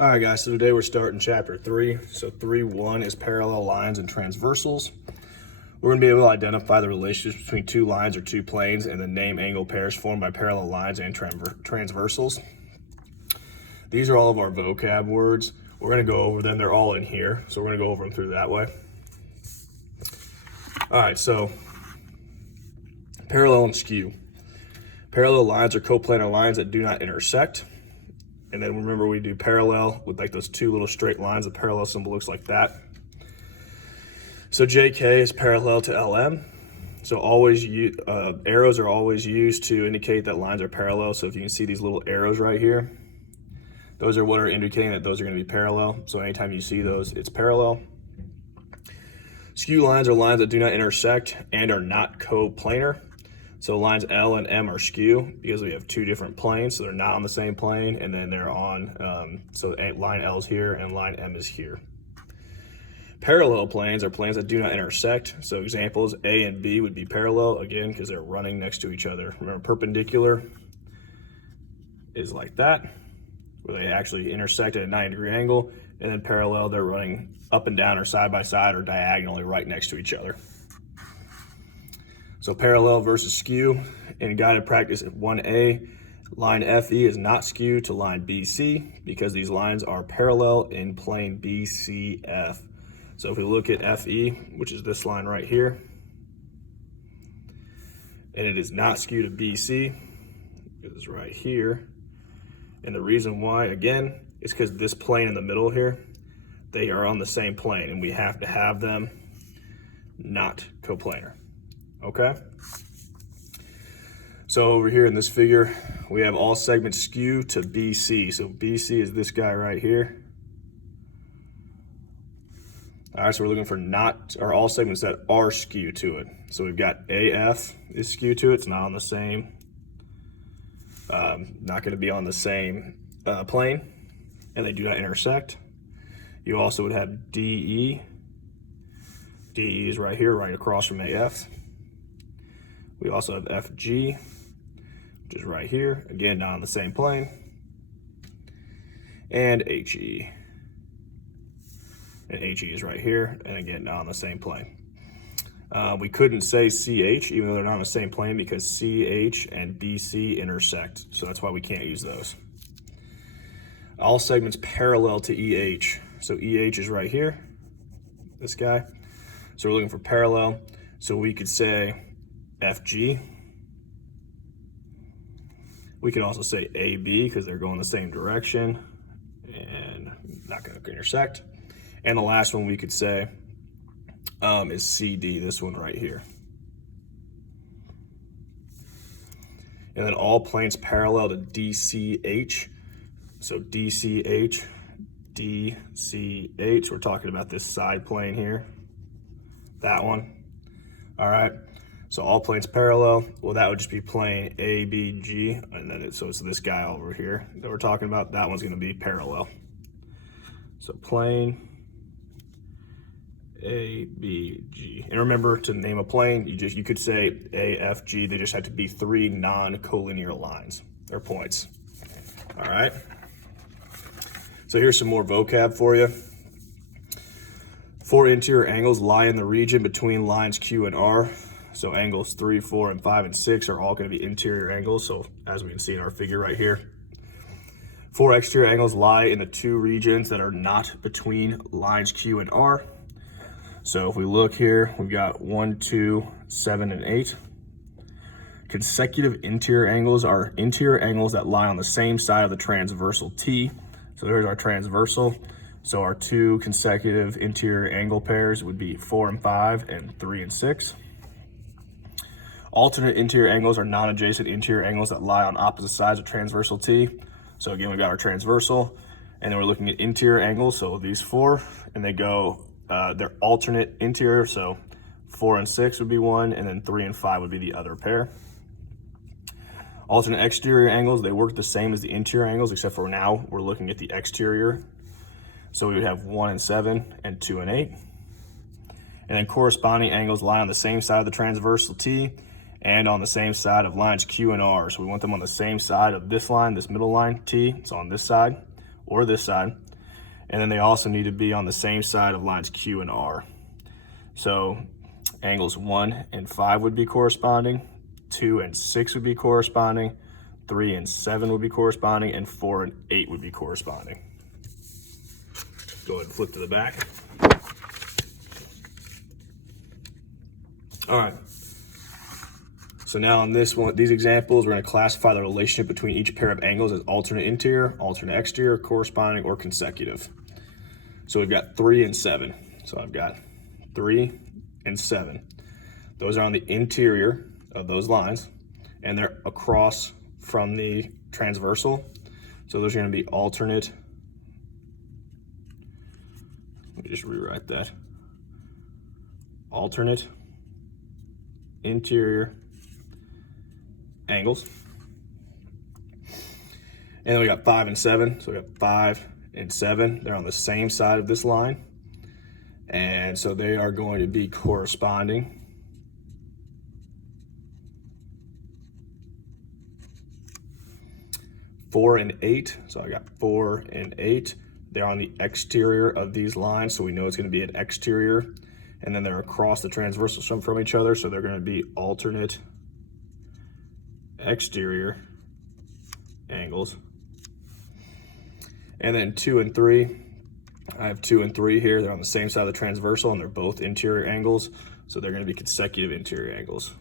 All right, guys, so today we're starting chapter 3. So 3.1 is parallel lines and transversals. We're going to be able to identify the relationships between two lines or two planes and then name angle pairs formed by parallel lines and transversals. These are all of our vocab words. We're going to go over them. They're all in here, so we're going to go over them through that way. All right, so parallel and skew. Parallel lines are coplanar lines that do not intersect. And then remember, we do parallel with like those two little straight lines. The parallel symbol looks like that. So JK is parallel to LM. So always arrows are always used to indicate that lines are parallel. So if you can see these little arrows right here, those are what are indicating that those are going to be parallel. So anytime you see those, it's parallel. Skew lines are lines that do not intersect and are not coplanar. So lines L and M are skew because we have two different planes, so they're not on the same plane, and then they're on, so line L is here and line M is here. Parallel planes are planes that do not intersect. So examples, A and B would be parallel, again, because they're running next to each other. Remember, perpendicular is like that, where they actually intersect at a 90-degree angle, and then parallel, they're running up and down or side by side or diagonally right next to each other. So parallel versus skew. In guided practice 1A, line FE is not skewed to line BC because these lines are parallel in plane BCF. So if we look at FE, which is this line right here, and it is not skewed to BC, it is right here. And the reason why, again, is because this plane in the middle here, they are on the same plane, and we have to have them not coplanar. Okay, so over here in this figure, we have all segments skew to BC. So BC is this guy right here. All right, so we're looking for all segments that are skewed to it. So we've got AF is skewed to it. It's not on the same, not going to be on the same plane, and they do not intersect. You also would have DE. DE is right here, right across from AF. We also have FG, which is right here, again, not on the same plane, and HE. And HE is right here, and again, not on the same plane. We couldn't say CH, even though they're not on the same plane, because CH and BC intersect, so that's why we can't use those. All segments parallel to EH. So EH is right here, this guy. So we're looking for parallel, so we could say FG. We could also say AB because they're going the same direction and not going to intersect. And the last one we could say is CD, this one right here. And then all planes parallel to DCH. So DCH, DCH, we're talking about this side plane here, that one. All right. So all planes parallel, well, that would just be plane ABG, and then so it's this guy over here that we're talking about. That one's going to be parallel. So plane ABG. And remember, to name a plane, you could say AFG. They just have to be three non-collinear lines or points. All right. So here's some more vocab for you. 4 interior angles lie in the region between lines Q and R. So angles 3, 4, and 5, and 6 are all going to be interior angles. So as we can see in our figure right here, 4 exterior angles lie in the 2 regions that are not between lines Q and R. So if we look here, we've got 1, 2, 7, and 8. Consecutive interior angles are interior angles that lie on the same side of the transversal T. So there's our transversal. So our 2 consecutive interior angle pairs would be 4 and 5 and 3 and 6. Alternate interior angles are non-adjacent interior angles that lie on opposite sides of transversal T. So again, we got our transversal, and then we're looking at interior angles. So these 4, and they go, they're alternate interior. So 4 and 6 would be one, and then 3 and 5 would be the other pair. Alternate exterior angles, they work the same as the interior angles, except for now we're looking at the exterior. So we would have 1 and 7 and 2 and 8. And then corresponding angles lie on the same side of the transversal T and on the same side of lines Q and R. So we want them on the same side of this line, this middle line, T, it's on this side, or this side. And then they also need to be on the same side of lines Q and R. So angles 1 and 5 would be corresponding, 2 and 6 would be corresponding, 3 and 7 would be corresponding, and 4 and 8 would be corresponding. Go ahead and flip to the back. All right. So now on this one, these examples, we're going to classify the relationship between each pair of angles as alternate interior, alternate exterior, corresponding, or consecutive. So we've got 3 and 7. So I've got 3 and 7. Those are on the interior of those lines, and they're across from the transversal. So those are going to be alternate. Let me just rewrite that. Alternate interior angles. And then we got 5 and 7. So we got 5 and 7. They're on the same side of this line. And so they are going to be corresponding. Four and 8. So I got 4 and 8. They're on the exterior of these lines. So we know it's going to be an exterior. And then they're across the transversals from each other. So they're going to be alternate exterior angles. And then 2 and 3, I have 2 and 3 here. They're on the same side of the transversal, and they're both interior angles, so they're going to be consecutive interior angles.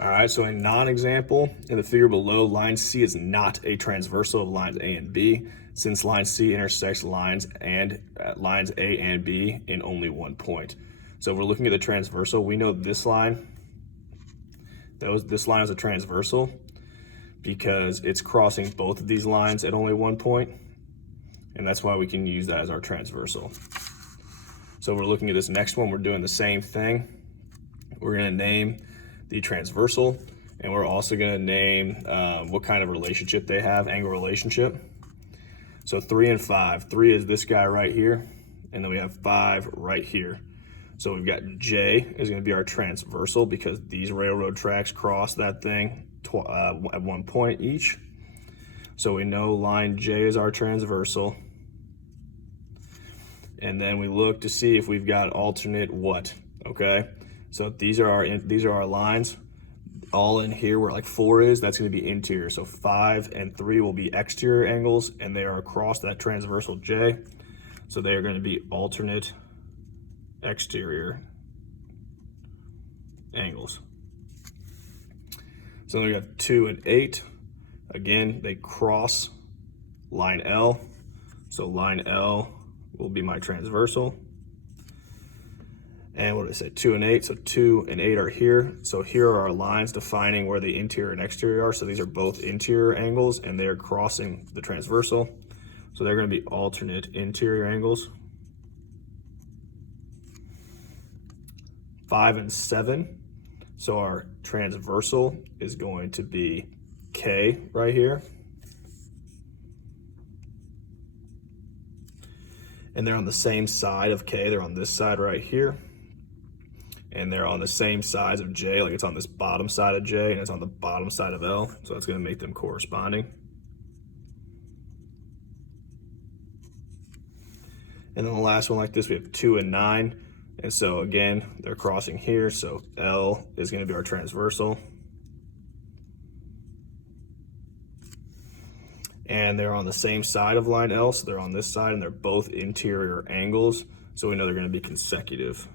All right, so a non-example, in the figure below, line C is not a transversal of lines A and B, since line C intersects lines A and B in only one point. So if we're looking at the transversal, we know this line, this line is a transversal because it's crossing both of these lines at only one point, and that's why we can use that as our transversal. So we're looking at this next one, we're doing the same thing. We're going to name the transversal, and we're also going to name what kind of relationship they have, angle relationship. So 3 and 5. 3 is this guy right here, and then we have 5 right here. So we've got J is going to be our transversal because these railroad tracks cross that thing at one point each. So we know line J is our transversal. And then we look to see if we've got alternate what, okay? So these are our lines. All in here where like 4 is, that's going to be interior. So 5 and 3 will be exterior angles, and they are across that transversal J. So they are going to be alternate exterior angles. So then we got 2 and 8. Again, they cross line L. So line L will be my transversal. And what did I say, 2 and 8? So 2 and 8 are here. So here are our lines defining where the interior and exterior are. So these are both interior angles, and they are crossing the transversal. So they're going to be alternate interior angles. 5 and 7. So our transversal is going to be K right here. And they're on the same side of K. They're on this side right here. And they're on the same sides of J, like it's on this bottom side of J and it's on the bottom side of L. So that's going to make them corresponding. And then the last one like this, we have 2 and 9. And so again, they're crossing here. So L is going to be our transversal. And they're on the same side of line L. So they're on this side, and they're both interior angles. So we know they're going to be consecutive.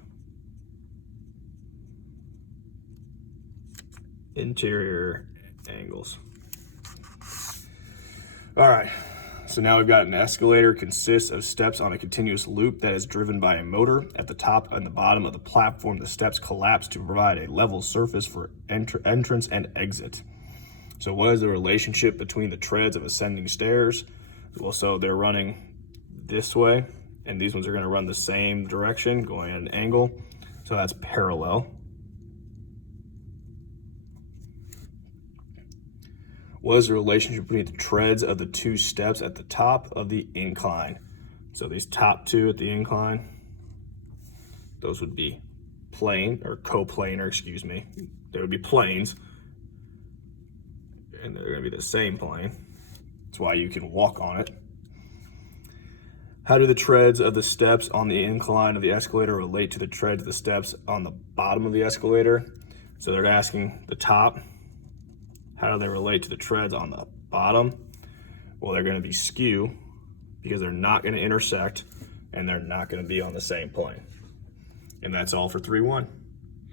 Interior angles. All right, so now we've got an escalator consists of steps on a continuous loop that is driven by a motor. At the top and the bottom of the platform, the steps collapse to provide a level surface for entrance and exit. So what is the relationship between the treads of ascending stairs? Well, so they're running this way, and these ones are going to run the same direction, going at an angle. So that's parallel. What is the relationship between the treads of the 2 steps at the top of the incline? So these top 2 at the incline, those would be plane, or coplanar, excuse me. They would be planes, and they're gonna be the same plane. That's why you can walk on it. How do the treads of the steps on the incline of the escalator relate to the treads of the steps on the bottom of the escalator? So they're asking the top, how do they relate to the treads on the bottom? Well, they're gonna be skew because they're not gonna intersect and they're not gonna be on the same plane. And that's all for 3-1.